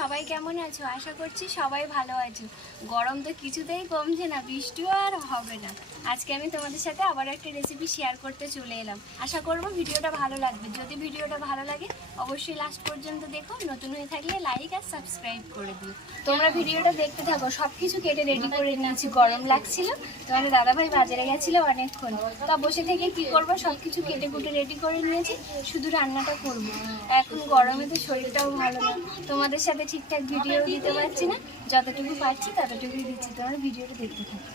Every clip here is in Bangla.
সবাই কেমন আছো? আশা করছি সবাই ভালো আছো। গরম তো কিছুতেই কমছে না, বৃষ্টিও আর হবে না। আজকে আমি তোমাদের সাথে আবার একটা রেসিপি শেয়ার করতে চলে এলাম। আশা করব ভিডিওটা ভালো লাগবে। যদি ভিডিওটা ভালো লাগে, অবশ্যই লাস্ট পর্যন্ত দেখো। নতুন হয়ে থাকলে লাইক আর সাবস্ক্রাইব করে দিও। তোমরা ভিডিওটা দেখতে থাকো। সব কিছু কেটে রেডি করে নিয়েছি। গরম লাগছিল। তোমাদের দাদাভাই বাজারে গেছিল অনেকক্ষণ। তা বসে থেকে কি করব? সব কিছু কেটে কুটে রেডি করে নিয়েছি। শুধু রান্নাটা করব। এখন গরমে তো শরীরটাও ভালো না। তোমাদের সাথে ঠিকঠাক ভিডিও দিতে পারছি না। যতটুকু পারছি ততটুকুই দিচ্ছি। তোমরা ভিডিওটা দেখতে থাকো।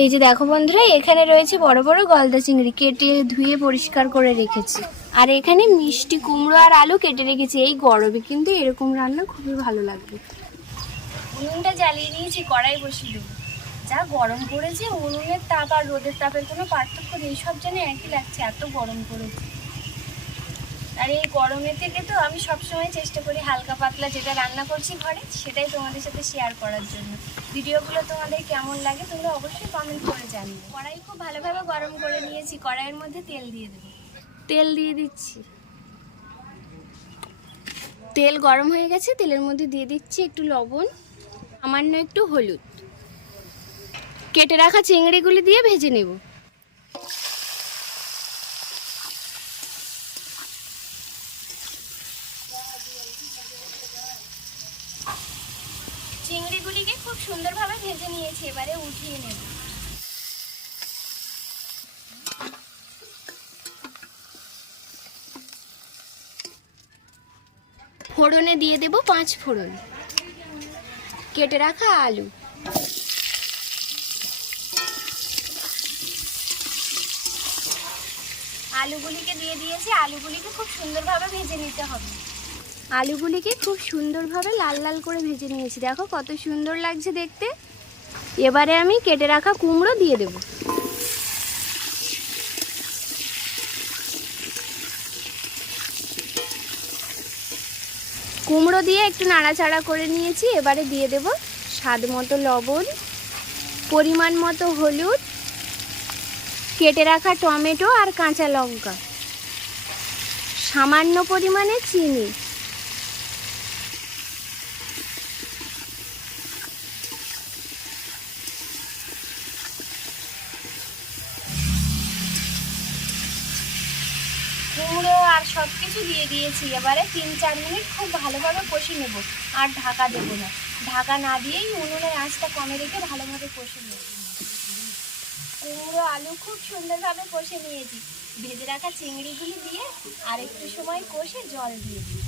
এই যে দেখো বন্ধুরা এখানে রয়েছে বড় বড় গলদা চিংড়ি কেটে ধুয়ে পরিষ্কার করে রেখেছি। আর এখানে মিষ্টি কুমড়ো আর আলু কেটে রেখেছি। এই গরমে কিন্তু এরকম রান্না খুবই ভালো লাগবে। উনুনটা জ্বালিয়ে নিয়েছি কড়াই বসিয়ে দেবো। যা গরম পড়েছে উনুনের তাপ আর রোদের তাপের কোনো পার্থক্য নেই। সব যেন একই লাগছে এত গরম পড়েছে। আর এই গরমের থেকে তো আমি সবসময় চেষ্টা করি হালকা পাতলা যেটা রান্না করছি ঘরে, সেটাই তোমাদের সাথে শেয়ার করার জন্য। ভিডিওগুলো তোমাদের কেমন লাগে তোমরা অবশ্যই কমেন্ট করে জানিও। কড়াই খুব ভালোভাবে গরম করে নিয়েছি, কড়াইয়ের মধ্যে তেল দিয়ে দেবো। তেল দিয়ে দিচ্ছি। তেল গরম হয়ে গেছে, তেলের মধ্যে দিয়ে দিচ্ছি একটু লবণ, সামান্য একটু হলুদ। কেটে রাখা চিংড়িগুলি দিয়ে ভেজে নেব চিংড়িগুলিকে খুব সুন্দরভাবে ভেজে নিয়েছি এবারে উঠিয়ে নেব। ফোড়নে দিয়ে দেব পাঁচ ফোড়ন। কেটে রাখা আলু। আলুগুলিকে দিয়ে দিয়েছি আলুগুলিকে খুব সুন্দরভাবে ভেজে নিতে হবে। আলুগুলিকে খুব সুন্দরভাবে লাল লাল করে ভেজে নিয়েছি। দেখো কত সুন্দর লাগছে দেখতে। এবারে আমি কেটে রাখা কুমড়ো দিয়ে দেব। কুমড়ো দিয়ে একটু নাড়াচাড়া করে নিয়েছি, এবারে দিয়ে দেব স্বাদ মতো লবণ, পরিমাণ মতো হলুদ, কেটে রাখা টমেটো আর কাঁচা লঙ্কা, সামান্য পরিমাণে চিনি কুমড়ো আর সব কিছু দিয়ে দিয়েছি। এবারে তিন, চার মিনিট খুব ভালোভাবে কষে নেব। আর ঢাকা দেবো না। ঢাকা না দিয়েই উনুনের আঁচটা কমে রেখে ভালোভাবে কষে নেব। কুমড়ো আলু খুব সুন্দরভাবে কষে নিয়েছি। ভেজে রাখা চিংড়িগুলি দিয়ে আর একটু সময় কষে জল দিয়ে দিই।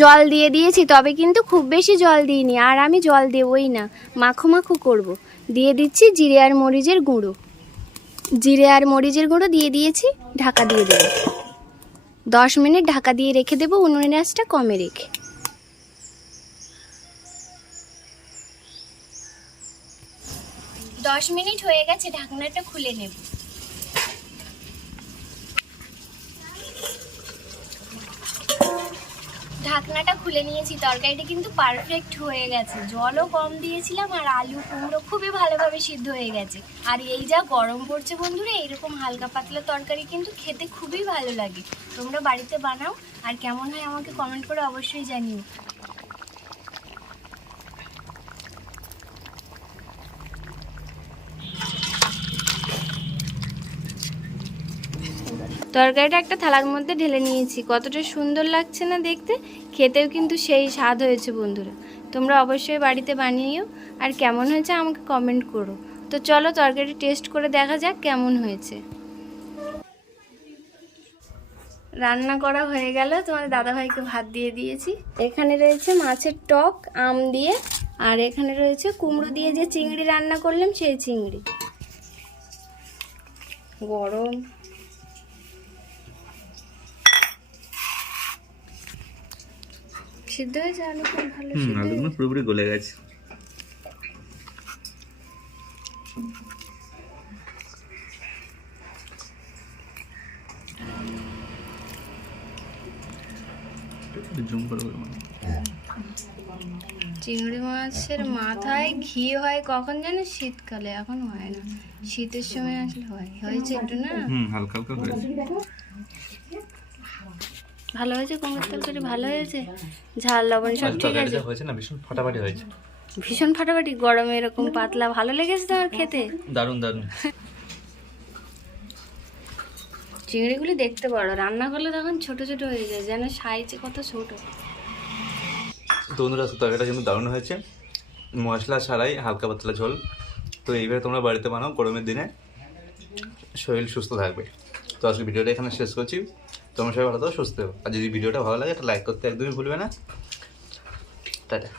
জল দিয়ে দিয়েছি, তবে কিন্তু খুব বেশি জল দিইনি, আর আমি জল দেবই না। মাখো মাখো করব। দিয়ে দিচ্ছি জিরে আর মরিচের গুঁড়ো। জিরে আর মরিচের গুঁড়ো দিয়ে দিয়েছি, ঢাকা দিয়ে দেবো। দশ মিনিট ঢাকা দিয়ে রেখে দেবো, উনুনের আঁচটা কমে রেখে। দশ মিনিট হয়ে গেছে, ঢাকনাটা খুলে নেব। ঢাকনাটা খুলে নিয়েছি, তরকারিটা কিন্তু পারফেক্ট হয়ে গেছে। জলও কম দিয়েছিলাম আর আলু কুমড়ো খুবই ভালোভাবে সিদ্ধ হয়ে গেছে। আর এই যা গরম পড়ছে বন্ধুরা, এরকম হালকা পাতলা তরকারি কিন্তু খেতে খুবই ভালো লাগে। তোমরা বাড়িতে বানাও, আর কেমন হয় আমাকে কমেন্ট করে অবশ্যই জানিও। তরকারিটা একটা থালার মধ্যে ঢেলে নিয়েছি। কতটা সুন্দর লাগছে না দেখতে? খেতেও কিন্তু সেই স্বাদ হয়েছে, বন্ধুরা। তোমরা অবশ্যই বাড়িতে বানিয়েও আর কেমন হয়েছে আমাকে কমেন্ট করো। তো চলো তরকারি টেস্ট করে দেখা যাক কেমন হয়েছে। রান্না করা হয়ে গেল। তোমার দাদাভাইকে ভাত দিয়ে দিয়েছি। এখানে রয়েছে মাছের টক, আম দিয়ে। আর এখানে রয়েছে কুমড়ো দিয়ে যে চিংড়ি রান্না করলাম, সেই চিংড়ি। গরম। পুরোপুরি গলে গেছে। চিংড়ি মাছের মাথায় ঘি হয় কখন যেন? শীতকালে এখন হয় না। শীতের সময় আসলে হয়। হয়েছে একটু না? হালকা হালকা হয়েছে। ভালো হয়েছে কুমড়োর তরকারি ভালো হয়েছে? ঝাল লবণ সব ঠিক আছে? হয়েছে না ভীষণ ফাটাফাটি হয়েছে। ভীষণ ফাটাফাটি গরমে এরকম পাতলা। ভালো লেগেছে তোমার খেতে? দারুণ দারুণ। চিংড়িগুলি দেখতে বড় রান্না করলে তখন ছোট ছোট হয়ে যায় যেন সাইজে কত ছোট। বন্ধুরা তরকারিটা কিন্তু দারুণ হয়েছে। মশলা ছাড়াই হালকা পাতলা ঝোল। তো এইভাবে তোমরা বাড়িতে বানাও গরমের দিনে শরীর সুস্থ থাকবে। তো আজকে ভিডিওটা এখানে শেষ করছি। তোমরা সবাই ভালো থাকো, সুস্থ আর যদি ভিডিওটা ভালো লাগে, একটা লাইক করতে একদমই ভুলবে না। টাটা।